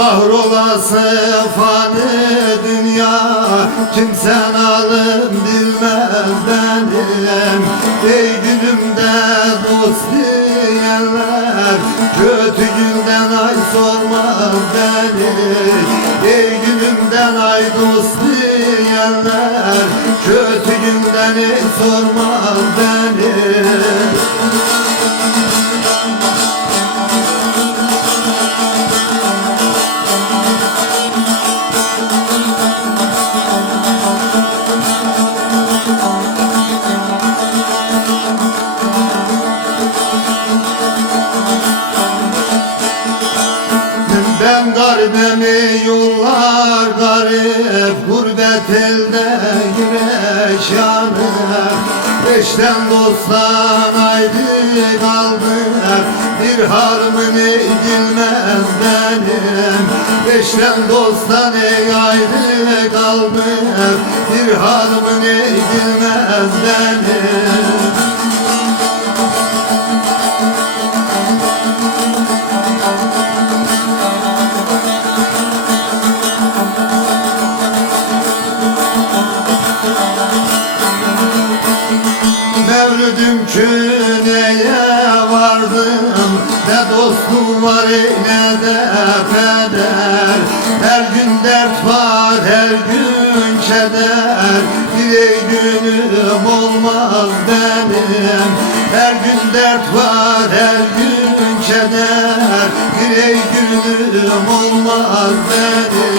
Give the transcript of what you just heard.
Kahrolası fani dünya, kimsen alım bilmez benim. Ey günümde dost diyenler, kötü günden ay sormaz beni. Ey günümden ay dost diyenler, kötü günden ay sormaz beni. Ben garibemi yollar garip, gurbet elde güreşanım. Eşten dosttan ayrı kaldım, bir halımı bilmez benim. Eşten dosttan ayrı kaldım, bir halımı bilmez benim. Mevlüdüm küneye vardım, ne dostum var ne de peder. Her gün dert var, her gün keder, bir ey günüm olmaz benim. Her gün dert var, her gün keder, bir ey günüm olmaz benim.